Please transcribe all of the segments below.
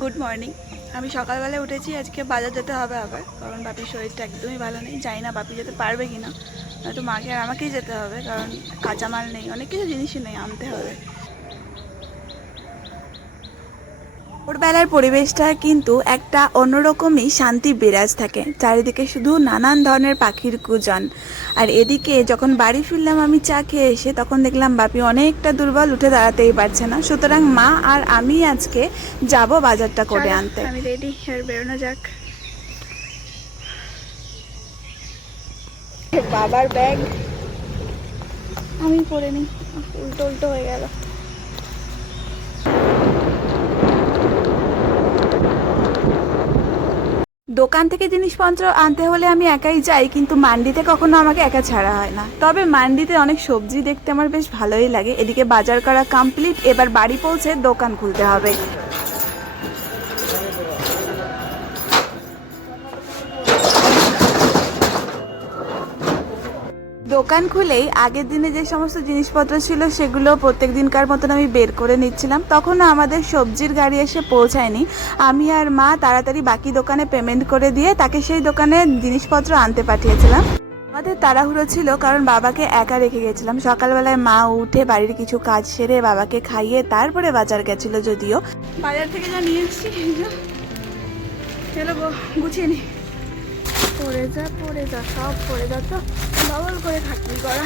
Good morning. আমি সকালবেলায় উঠেছি, আজকে বাজার যেতে হবে আবার, কারণ বাপির শরীরটা একদমই ভালো নেই। জানি না বাপি যেতে পারবে কি না, নয়তো মাকে আর আমাকেই যেতে হবে, কারণ কাঁচামাল নেই, অনেক কিছু জিনিসই নেই, আনতে হবে। ভোরবেলার পরিবেশটা কিন্তু একটা অন্যরকমই শান্তি বিরাজ থাকে, চারিদিকে শুধু নানান ধরনের পাখির কুজন। আর এদিকে যখন বাড়ি ফিরলাম আমি চা খেয়ে এসে, তখন দেখলাম বাপি অনেকটা দুর্বল, উঠে দাঁড়াতেই পারছে না। সুতরাং মা আর আমি আজকে যাব বাজারটা করে আনতে। আমি রেডি, আর বেরোনো যাক। বাবার ব্যাগ আমি পরে নিই, উল্টো উল্টো হয়ে গেল। দোকান থেকে জিনিসপত্র আনতে হলে আমি একাই যাই, কিন্তু মান্ডিতে কখনো আমাকে একা ছাড়া হয় না। তবে মান্ডিতে অনেক সবজি দেখতে আমার বেশ ভালোই লাগে। এদিকে বাজার করা কমপ্লিট, এবার বাড়ি পৌঁছে দোকান খুলতে হবে। দোকান খুলেই আগের দিনে যে সমস্ত জিনিসপত্র ছিল সেগুলো প্রত্যেক দিনকার মতন আমি বের করে নিচ্ছিলাম। তখনও আমাদের সবজির গাড়ি এসে পৌঁছায়নি। আমি আর মা তাড়াতাড়ি বাকি দোকানে পেমেন্ট করে দিয়ে তাকে সেই দোকানে জিনিসপত্র আনতে পাঠিয়েছিলাম। আমাদের তাড়াহুড়ো ছিল, কারণ বাবাকে একা রেখে গেছিলাম। সকালবেলায় মা উঠে বাড়ির কিছু কাজ সেরে বাবাকে খাইয়ে তারপরে বাজার গেছিল। যদিও বাজার থেকে যা নিয়ে এসেছি চলো গুছিয়ে নি। পড়ে যা সব পড়ে যা, তো ডবল করে খাটনি করা।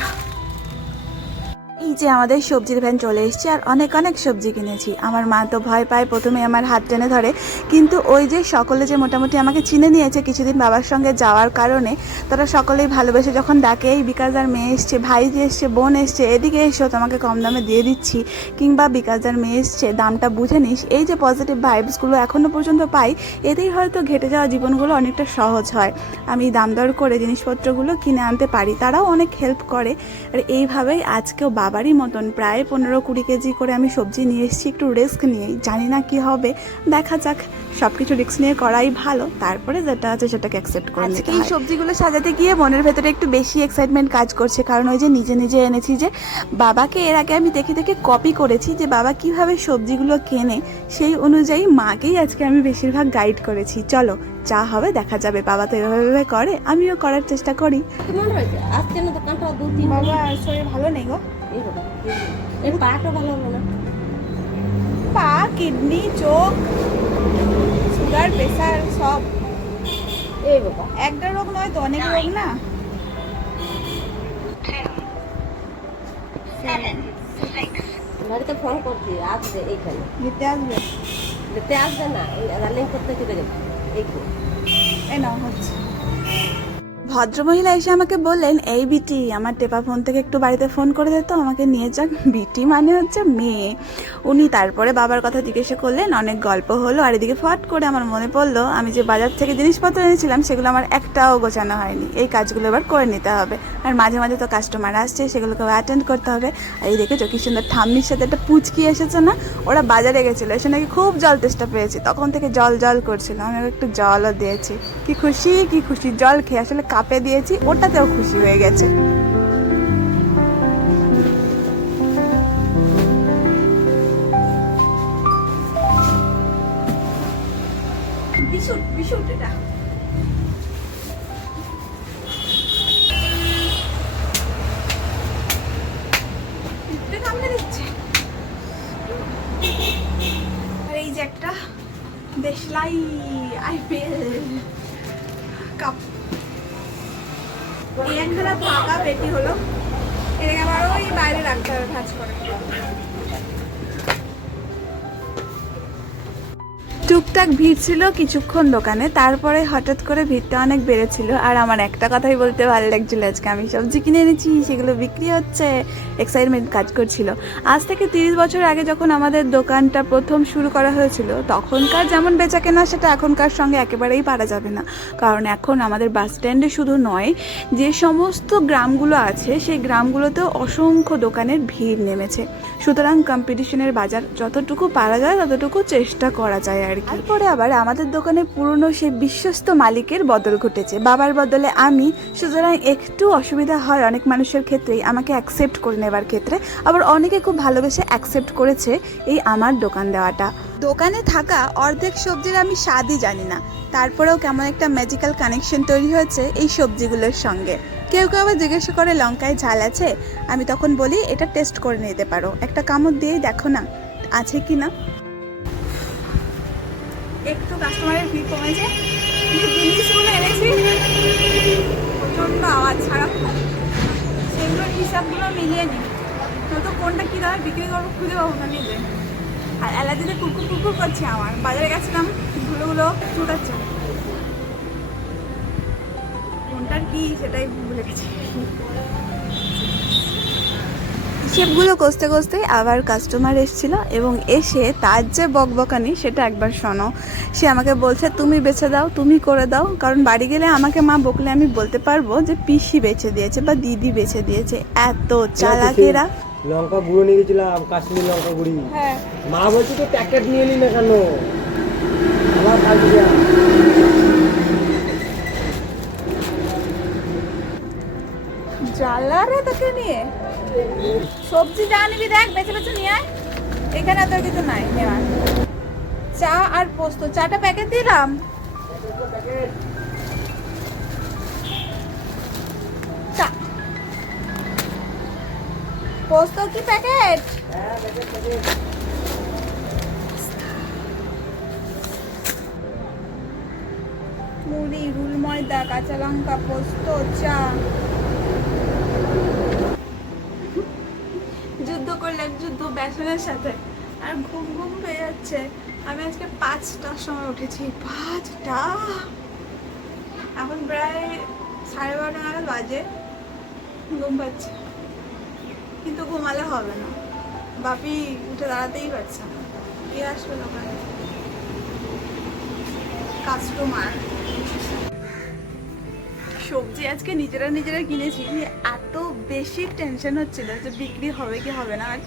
এই যে আমাদের সবজির ভ্যান চলে এসেছে, আর অনেক অনেক সবজি কিনেছি। আমার মা তো ভয় পায়, প্রথমে আমার হাত টেনে ধরে, কিন্তু ওই যে সকলে যে মোটামুটি আমাকে চিনে নিয়েছে কিছুদিন বাবার সঙ্গে যাওয়ার কারণে, তারা সকলেই ভালোবেসে যখন ডাকে, এই বিকাশদার মেয়ে এসছে, ভাইজি এসছে, বোন এসছে, এদিকে এসো, তোমাকে কম দামে দিয়ে দিচ্ছি, কিংবা বিকাশদার মেয়ে এসছে, দামটা বুঝে নিস, এই যে পজিটিভ ভাইবসগুলো এখনও পর্যন্ত পাই, এতেই হয়তো ঘেটে যাওয়া জীবনগুলো অনেকটা সহজ হয়। আমি দাম দর করে জিনিসপত্রগুলো কিনে আনতে পারি, তারাও অনেক হেল্প করে। আর এইভাবেই আজকেও বাবারই মতন প্রায় 15-20 কেজি করে আমি সবজি নিয়ে এসেছি, একটু রিস্ক নিয়েই। জানি না কি হবে, দেখা যাক। সব কিছু রিস্ক নিয়ে করাই ভালো, তারপরে যেটা আছে সেটাকে অ্যাকসেপ্ট করে নিতে হয়। এই সবজিগুলো সাজাতে গিয়ে মনের ভেতরে একটু বেশি এক্সাইটমেন্ট কাজ করছে, কারণ ওই যে নিজে নিজে এনেছি, যে বাবাকে এর আগে আমি দেখে দেখে কপি করেছি যে বাবা কিভাবে সবজিগুলো কেনে, সেই অনুযায়ী মাকেই আজকে আমি বেশিরভাগ গাইড করেছি। চলো যা হবে দেখা যাবে। বাবা তো এভাবে করে, আমিও করার চেষ্টা করি। বাবা শরীর ভালো নেই গো, পাটা ভালো হবে না, পা, কিডনি, চোখ, সুগার, প্রেসার সব। এই বাবা একটা রোগ নয় তো, অনেক রোগ না। বাড়িতে ফোন করছি, আসবে এইখানে নিতে আসবে? নিতে আসবে না, রানিং করতে চলে যাবে। এই নাও হচ্ছে। ভদ্রমহিলা এসে আমাকে বললেন, এই বিটি, আমার টেপা ফোন থেকে একটু বাড়িতে ফোন করে দিত, আমাকে নিয়ে যাক। বিটি মানে হচ্ছে মেয়ে। উনি তারপরে বাবার কথা জিজ্ঞাসা করলেন, অনেক গল্প হলো। আর এদিকে ফট করে আমার মনে পড়লো, আমি যে বাজার থেকে জিনিসপত্র এনেছিলাম সেগুলো আমার একটাও গোছানো হয়নি। এই কাজগুলো এবার করে নিতে হবে। আর মাঝে মাঝে তো কাস্টমার আসছে, সেগুলোকে অ্যাটেন্ড করতে হবে। আর এই দেখেছো কি সুন্দর ঠাম্মির সাথে একটা পুচকি এসেছে না, ওরা বাজারে গেছিলো, এসে নাকি খুব জল তেষ্টা পেয়েছি, তখন থেকে জল জল করছিল। আমি একটু জলও দিয়েছি। কি খুশি, জল খেয়ে আসলে কাপে দিয়েছি, ওটাতেও খুশি হয়ে গেছে। বিশুট এটা কামড়ে দিচ্ছে। আর এই যে একটা দেশলাই আইপিএল কাপ, এই একখানা ফাঁকা পেটি হলো, এটাকে আবার ওই বাইরে রাখতে হবে ভাঁজ করে। টুকটাক ভিড় ছিল কিছুক্ষণ দোকানে, তারপরে হঠাৎ করে ভিড়টা অনেক বেড়েছিল। আর আমার একটা কথাই বলতে ভালো লাগছিল, আজকে আমি সবজি কিনে এনেছি, সেগুলো বিক্রি হচ্ছে, এক্সাইটমেন্ট কাজ করছিল। আজ থেকে 30 বছর আগে যখন আমাদের দোকানটা প্রথম শুরু করা হয়েছিল, তখনকার যেমন বেচা কেনা সেটা এখনকার সঙ্গে একেবারেই পারা যাবে না। কারণ এখন আমাদের বাস স্ট্যান্ডে শুধু নয়, যে সমস্ত গ্রামগুলো আছে সেই গ্রামগুলোতেও অসংখ্য দোকানের ভিড় নেমেছে। সুতরাং কম্পিটিশনের বাজার যতটুকু পারা যায় ততটুকু চেষ্টা করা যায় আর কি। তারপরে আবার আমাদের দোকানে পুরনো সেই বিশ্বস্ত মালিকের বদল ঘটেছে, বাবার বদলে আমি। সুতরাং একটু অসুবিধা হয় অনেক মানুষের ক্ষেত্রেই আমাকে অ্যাকসেপ্ট করে নেবার ক্ষেত্রে, আবার অনেকে খুব ভালোবেসে অ্যাকসেপ্ট করেছে এই আমার দোকান দেওয়াটা। দোকানে থাকা অর্ধেক সবজির আমি স্বাদই জানি না, তারপরেও কেমন একটা ম্যাজিক্যাল কানেকশন তৈরি হয়েছে এই সবজিগুলোর সঙ্গে। কেউ কেউ আবার জিজ্ঞাসা করে লঙ্কায় ঝাল আছে, আমি তখন বলি এটা টেস্ট করে নিতে পারো, একটা কামড় দিয়েই দেখো না আছে কি না। একটু কাস্টমারের ভিড় কমেছে, জিনিসগুলো এনেছি প্রচণ্ড আওয়াজ সারাক্ষণ, সেগুলোর হিসাবগুলো মিলিয়ে নিই, তো কোনটা কী দামে বিক্রি করবো খুঁজে পাবো না নিজে। আর অ্যালার্জিতে কুকুর কুকুর করছে আমার, বাজারে গেছিলাম ধুলোগুলো চুটাচ্ছে, কোনটার কি সেটাই ভুলে গেছি। হিসেবগুলো কষতে কষতে আবার কাস্টমার এসেছিল এবং এসে তার যে বকবকানি সেটা একবার শোনো। সে আমাকে বলছে তুমি বেছে দাও, তুমি করে দাও, কারণ বাড়ি গেলে আমাকে মা বকলে আমি বলতে পারবো যে পিসি বেছে দিয়েছে বা দিদি বেছে দিয়েছে। এত চালাকেরা। লঙ্কা গুঁড়ো নিয়ে গেছিলাম, কাশ্মীর লঙ্কা গুঁড়ি। হ্যাঁ, মা বলছে তো প্যাকেট নিয়ে নি না কেন, আবার ফালতু দেয়া। জ্বালা রে তোকে নিয়ে। সবজি যা নিবি দেখ বেছে বেছে নিয়ে আয়, এখানে তোর কিছু নাই নেওয়ার। চা আর পোস্ত, চাটা প্যাকেট দিলাম। চা পোস্ত কি প্যাকেট? মুড়ি, রুল ময়দা, কাঁচা লঙ্কা, পোস্ত, চা। যুদ্ধ করলাম, যুদ্ধ বেসনের সাথে। আর ঘুম ঘুম পেয়ে যাচ্ছে। আমি আজকে 5টার সময় উঠেছি, 5টা, এখন প্রায় 12:30 নাগাদ বাজে। ঘুম পাচ্ছে, কিন্তু ঘুমালে হবে না, বাপি উঠে দাঁড়াতেই পারছে না। কে আসবে দোকানে? কাস্টমার। সবজি আজকে নিজেরা কিনেছি, এত বেশি টেনশন হচ্ছিল যে বিক্রি হবে কি হবে না। আর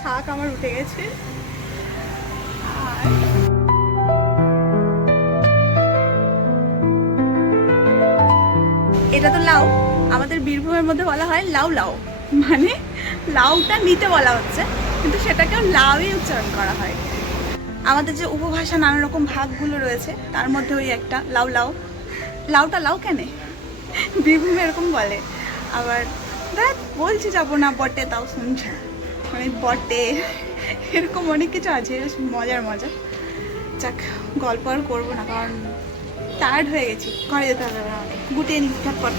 শাক আমার উঠে গেছে। আর এটা তো লাউ, আমাদের বীরভূমের মধ্যে বলা হয় লাউ লাউ, মানে লাউটা নিতে বলা হচ্ছে, কিন্তু সেটাকেও লাউই উচ্চারণ করা হয়। আমাদের যে উপভাষা নানা রকম ভাগগুলো রয়েছে তার মধ্যে ওই একটা লাউ লাউ। লাউটা লাউ কেন বীরভূমে এরকম বলে। আবার দেখ বলছি যাবো না বটে, তাও শুনছে মানে বটে, এরকম অনেক কিছু আছে, বেশ মজার মজা। যাক, গল্প আর করবো না, কারণ টায়ার্ড হয়ে গেছি, ঘরে যেতে হবে আমাকে, গুটিয়ে নিচ্ছি ঝটপট।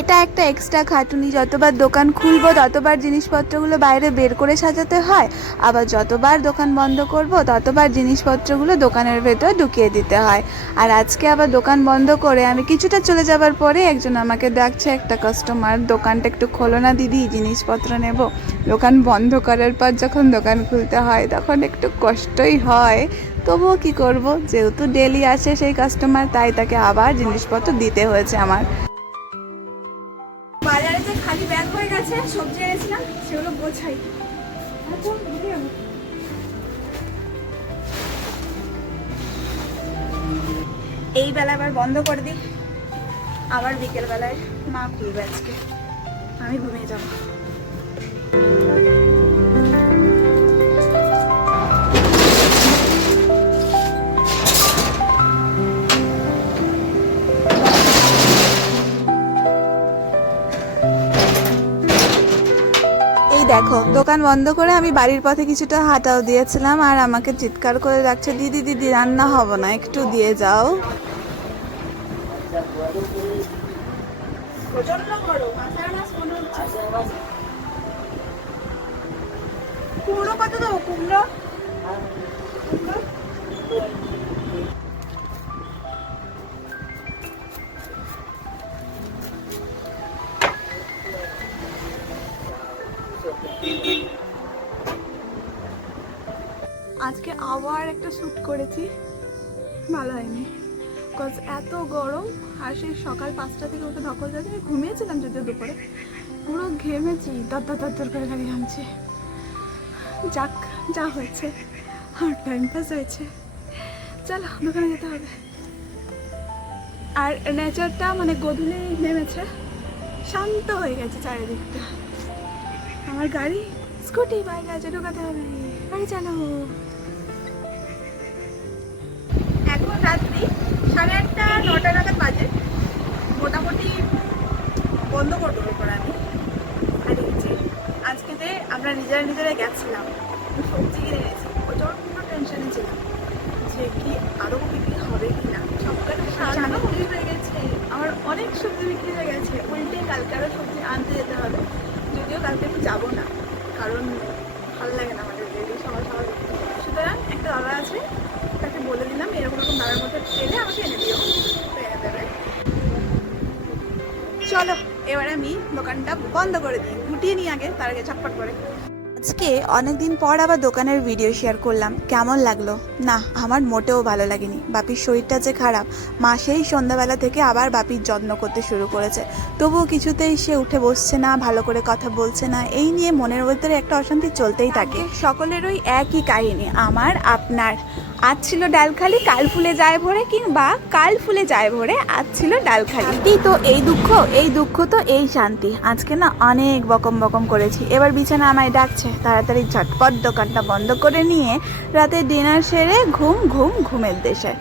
এটা একটা এক্সট্রা খাটুনি, যতবার দোকান খুলবো ততবার জিনিসপত্রগুলো বাইরে বের করে সাজাতে হয়, আবার যতবার দোকান বন্ধ করব ততবার জিনিসপত্রগুলো দোকানের ভেতর ঢুকিয়ে দিতে হয়। আর আজকে আবার দোকান বন্ধ করে আমি কিছুটা চলে যাবার পরে একজন আমাকে ডাকছে, একটা কাস্টমার, দোকানটা একটু খোলো না দিদি, জিনিসপত্র নেব। দোকান বন্ধ করার পর যখন দোকান খুলতে হয় তখন একটু কষ্টই হয়, তবুও কি করব, যেহেতু ডেলি আসে সেই কাস্টমার, তাই তাকে আবার জিনিসপত্র দিতে হয়েছে আমার। বাজারে যে খালি ব্যাগ হয়ে গেছে, সবজি এনেছিলাম সেগুলো গোছাই। এই বেলা আবার বন্ধ করে দিই, আবার বিকেল বেলায় মা খুলবে আজকে, আমি ঘুমিয়ে যাবো। দেখো, দোকান বন্ধ করে আমি বাড়ির পথে কিছুটা হাঁটাও দিয়েছিলাম, আর আমাকে চিৎকার করে ডাকছে, দিদি দিদি রান্না হবে না, একটু দিয়ে যাও। কুমড়ো কত দেবো? কুমড়ো আজকে আবার একটা শ্যুট করেছি, ভালো হয়নি, বিকজ এত গরম। আর সেই সকাল 5টা থেকে উঠে ধকল যাচ্ছে, আমি ঘুমিয়েছিলাম যদিও দুপুরে, পুরো ঘেমেছি, দর করে খালি ঘামছি। যাক, যা হয়েছে, আর টাইম পাস হয়েছে, চলো দোকানে যেতে হবে। আর নেচারটা মানে গধূলি নেমেছে, শান্ত হয়ে গেছে চারিদিকটা। আমার গাড়ি, স্কুটি বাইরে আছে, ঢোকাতে হবে, গাড়ি চালাবো। বাজে, মোটামুটি বন্ধ করে দেবো এবার আমি। আর এই যে আজকেতে আমরা নিজেরা গেছিলাম, সবজি কিনে এনেছি, প্রচন্ড টেনশনে ছিলাম যে কি আরো বিক্রি হবে কিনা। সবকটা সাজানো বিক্রি হয়ে গেছে, আমার অনেক সবজি বিক্রি হয়ে গেছে। উল্টে কালকে আরো সবজি আনতে যেতে হবে, যদিও কালকে আমি যাবো না, কারণ ভালো লাগে না আমাদের ডেলি সকাল সকাল। সুতরাং একটা দাদা আছে, তাকে বলে দিলাম এরকম এরকম দাদার মধ্যে পেলে আমাকে এনে দিও, তো এনে দেবে। চলো এবার আমি দোকানটা বন্ধ করে দিই, গুটিয়ে নিই আগে, তার আগে চটপট করে। আজকে অনেকদিন পর আবার দোকানের ভিডিও শেয়ার করলাম, কেমন লাগলো? না, আমার মোটেও ভালো লাগেনি। বাপির শরীরটা যে খারাপ, মা সেই সন্ধ্যাবেলা থেকে আবার বাপির যত্ন করতে শুরু করেছে, তবুও কিছুতেই সে উঠে বসছে না, ভালো করে কথা বলছে না। এই নিয়ে মনের ভিতরে একটা অশান্তি চলতেই থাকে। সকলেরই একই কাহিনী, আমার আপনার। আজ ছিল ডালখালি, কাল ফুলে যায় ভরে, কিংবা কাল ফুলে যায় ভরে, আজ ছিল ডালখালি। তো এই দুঃখ তো এই শান্তি। আজকে না অনেক বকম করেছি, এবার বিছানা আমায় ডাকছে, তাড়াতাড়ি ঝটপট দোকানটা বন্ধ করে নিয়ে রাতে ডিনার সেরে ঘুমের দেশে।